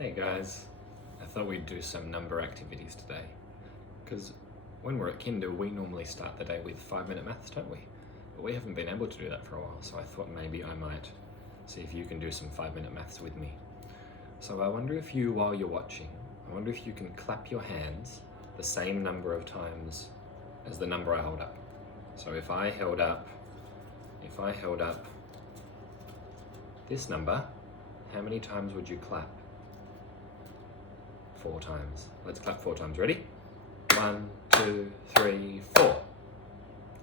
Hey guys, I thought we'd do some number activities today, because when we're at kinder we normally start the day with 5-minute maths, don't we? But we haven't been able to do that for a while, so I thought maybe I might see if you can do some 5-minute maths with me. So I wonder if you, while you're watching, I wonder if you can clap your hands the same number of times as the number I hold up. So if I held up this number, how many times would you clap? 4 times. Let's clap 4 times. Ready? 1, 2, 3, 4.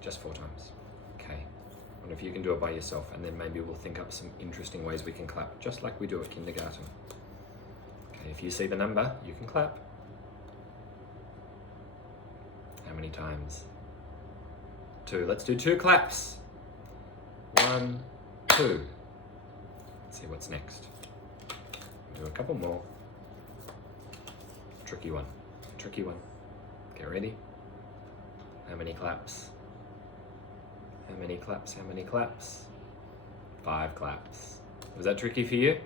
Just 4 times. Okay. I wonder if you can do it by yourself, and then maybe we'll think up some interesting ways we can clap, just like we do at kindergarten. Okay, if you see the number, you can clap. How many times? 2. Let's do 2 claps. 1, 2. Let's see what's next. Do a couple more. Tricky one. Get ready. How many claps? How many claps? 5 claps. Was that tricky for you?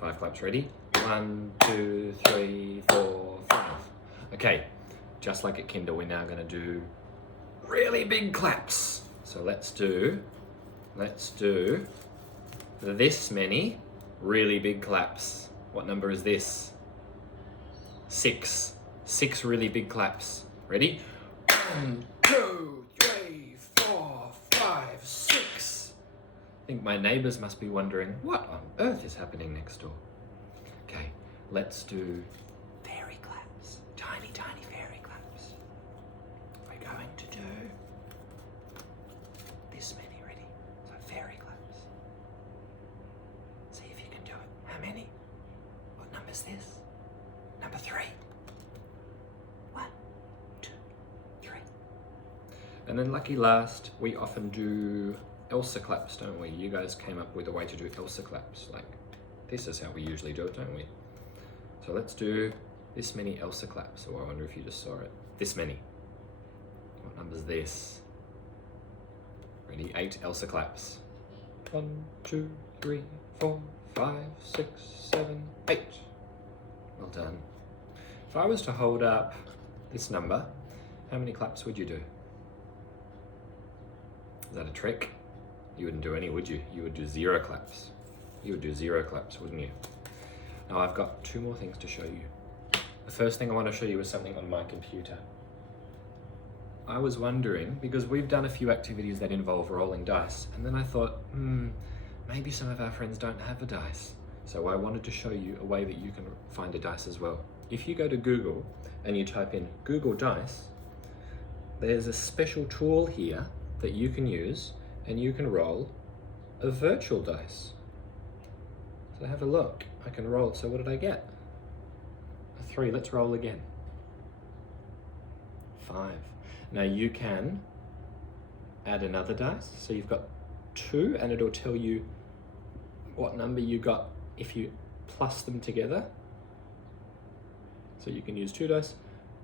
5 claps, ready? 1, 2, 3, 4, 5. Okay, just like at kinder, we're now gonna do really big claps. So let's do this many really big claps. What number is this? 6. 6 really big claps. Ready? 1, 2, 3, 4, 5, 6. I think my neighbors must be wondering, what on earth is happening next door? Okay, let's do fairy claps. Tiny fairy claps. We're going to do this many, ready? So fairy claps. See if you can do it. How many? What number's this? Number 3. 1, 2, 3. And then lucky last, we often do Elsa claps, don't we? You guys came up with a way to do Elsa claps. Like, this is how we usually do it, don't we? So let's do this many Elsa claps. Or I wonder if you just saw it. This many. What number's this? Ready? 8 Elsa claps. 1, 2, 3, 4, 5, 6, 7, 8. Well done. If I was to hold up this number, how many claps would you do? Is that a trick? You wouldn't do any, would you? You would do 0 claps. You would do 0 claps, wouldn't you? Now I've got 2 more things to show you. The first thing I want to show you is something on my computer. I was wondering, because we've done a few activities that involve rolling dice, and then I thought, maybe some of our friends don't have a dice. So I wanted to show you a way that you can find a dice as well. If you go to Google and you type in Google Dice, there's a special tool here that you can use, and you can roll a virtual dice. So have a look. I can roll. So what did I get? A 3. Let's roll again. 5. Now you can add another dice. So you've got 2, and it'll tell you what number you got if you plus them together. So you can use 2 dice.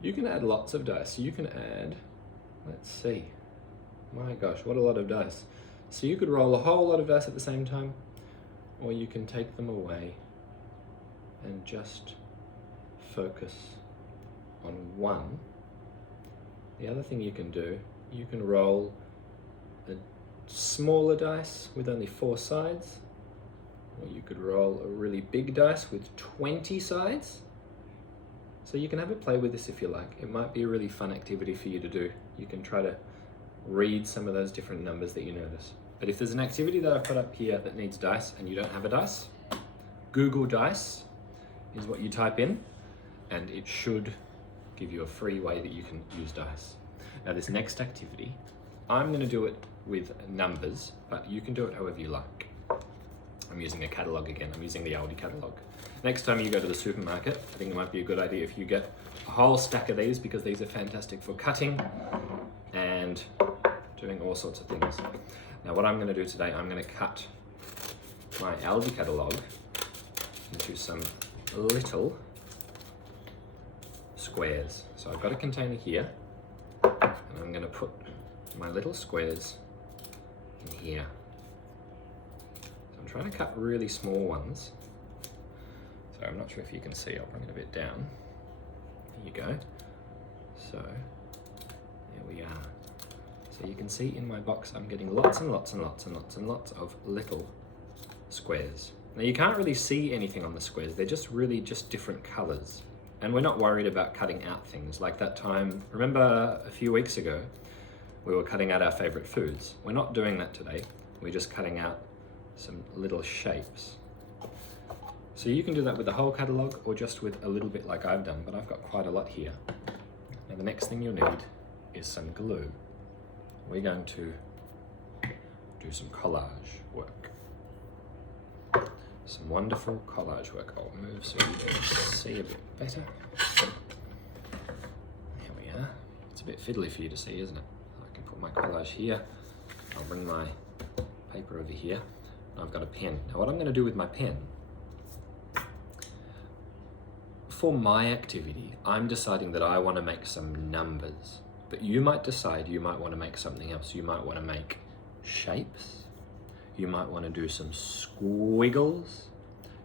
You can add lots of dice. So you can add, let's see. My gosh, what a lot of dice. So you could roll a whole lot of dice at the same time, or you can take them away and just focus on 1. The other thing you can do, you can roll a smaller dice with only 4 sides, or you could roll a really big dice with 20 sides. So you can have a play with this if you like. It might be a really fun activity for you to do. You can try to read some of those different numbers that you notice. But if there's an activity that I've put up here that needs dice and you don't have a dice, Google Dice is what you type in, and it should give you a free way that you can use dice. Now this next activity, I'm going to do it with numbers, but you can do it however you like. I'm using a catalogue again. I'm using the Aldi catalogue. Next time you go to the supermarket, I think it might be a good idea if you get a whole stack of these, because these are fantastic for cutting and doing all sorts of things. Now what I'm going to do today, I'm going to cut my Aldi catalogue into some little squares. So I've got a container here, and I'm going to put my little squares in here. So I'm trying to cut really small ones. So I'm not sure if you can see, I'll bring it a bit down. There you go. So there we are. So you can see in my box I'm getting lots and lots and lots and lots and lots of little squares. Now you can't really see anything on the squares, they're just really just different colors. And we're not worried about cutting out things. Like that time, remember a few weeks ago, we were cutting out our favorite foods. We're not doing that today, we're just cutting out some little shapes. So you can do that with the whole catalogue or just with a little bit like I've done, but I've got quite a lot here. Now the next thing you'll need is some glue. We're going to do some collage work. Some wonderful collage work. I'll move so you can see a bit better. Here we are. It's a bit fiddly for you to see, isn't it? I can put my collage here. I'll bring my paper over here. I've got a pen. Now what I'm going to do with my pen, for my activity, I'm deciding that I want to make some numbers. But you might decide you might want to make something else. You might want to make shapes. You might want to do some squiggles.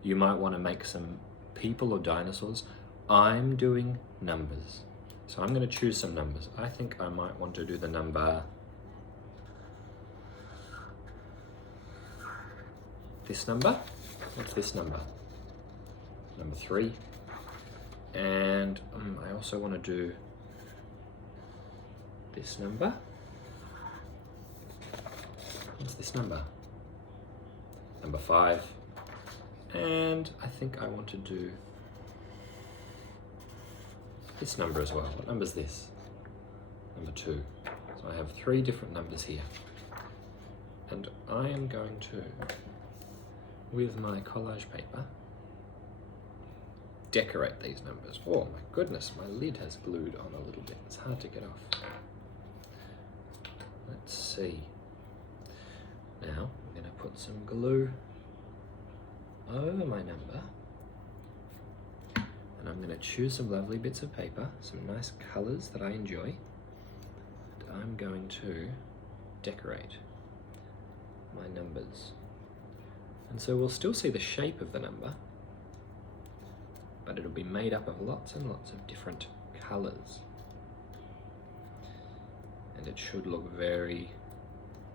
You might want to make some people or dinosaurs. I'm doing numbers. So I'm going to choose some numbers. I think I might want to do the number, this number. What's this number? Number 3. And I also want to do this number. What's this number? Number 5. And I think I want to do this number as well. What number is this? Number 2. So I have 3 different numbers here. And I am going to, with my collage paper, decorate these numbers. Oh my goodness, my lid has glued on a little bit. It's hard to get off. Let's see. Now I'm going to put some glue over my number, and I'm going to choose some lovely bits of paper, some nice colors that I enjoy, and I'm going to decorate my numbers. And so we'll still see the shape of the number, but it'll be made up of lots and lots of different colors. And it should look very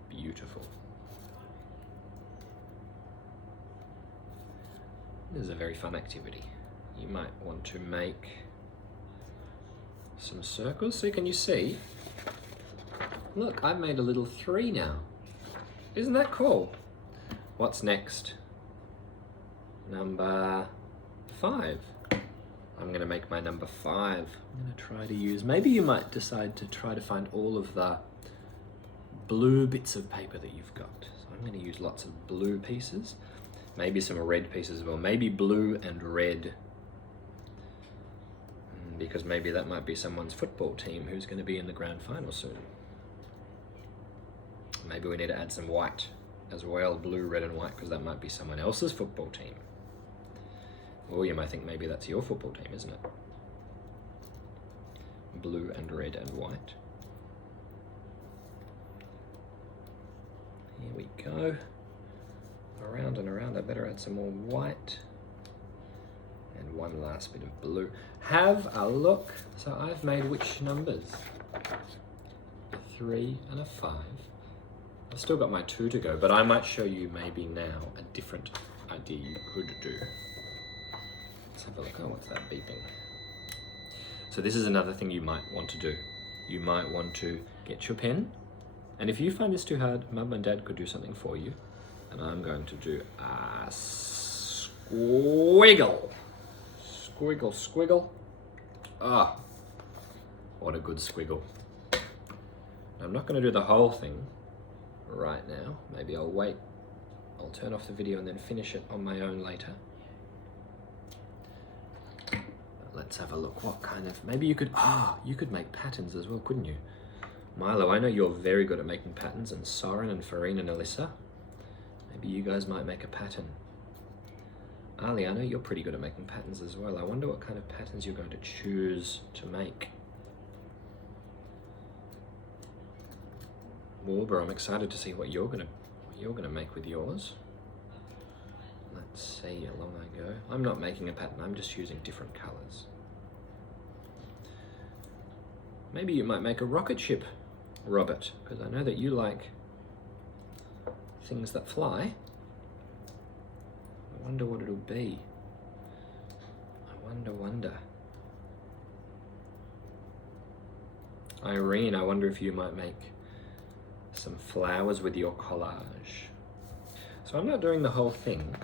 beautiful. This is a very fun activity. You might want to make some circles. So can you see? Look, I've made a little 3 now. Isn't that cool? What's next? Number 5. I'm going to make my number 5. I'm going to try to use, maybe you might decide to try to find all of the blue bits of paper that you've got. So I'm going to use lots of blue pieces, maybe some red pieces as well, maybe blue and red, because maybe that might be someone's football team who's going to be in the grand final soon. Maybe we need to add some white as well, blue, red and white, because that might be someone else's football team. Or you might think maybe that's your football team, isn't it? Blue and red and white. Here we go. Around and around. I better add some more white. And one last bit of blue. Have a look. So I've made which numbers? A 3 and a 5. I've still got my 2 to go, but I might show you maybe now a different idea you could do. Let's have a look. Oh, what's that beeping? So this is another thing you might want to do. You might want to get your pen, and if you find this too hard, Mum and Dad could do something for you. And I'm going to do a squiggle. Squiggle, squiggle. Ah, what a good squiggle. Now, I'm not going to do the whole thing right now. Maybe I'll wait. I'll turn off the video and then finish it on my own later. Let's have a look. What kind of, maybe you could make patterns as well, couldn't you? Milo, I know you're very good at making patterns, and Soren and Farine and Alyssa. Maybe you guys might make a pattern. Ali, I know you're pretty good at making patterns as well. I wonder what kind of patterns you're going to choose to make. Wilbur, I'm excited to see what you're gonna make with yours. Let's see how long I go. I'm not making a pattern, I'm just using different colors. Maybe you might make a rocket ship, Robert, because I know that you like things that fly. I wonder what it'll be. I wonder. Irene, I wonder if you might make some flowers with your collage. So I'm not doing the whole thing,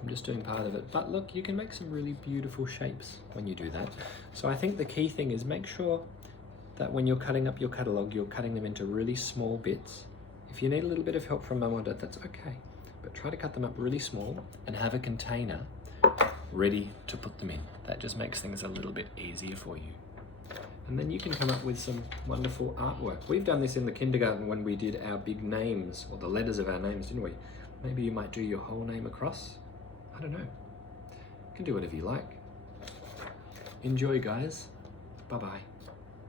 I'm just doing part of it. But look, you can make some really beautiful shapes when you do that. So I think the key thing is make sure that when you're cutting up your catalogue, you're cutting them into really small bits. If you need a little bit of help from Mum or Dad, that's okay. But try to cut them up really small and have a container ready to put them in. That just makes things a little bit easier for you. And then you can come up with some wonderful artwork. We've done this in the kindergarten when we did our big names, or the letters of our names, didn't we? Maybe you might do your whole name across. I don't know. You can do whatever you like. Enjoy, guys. Bye-bye.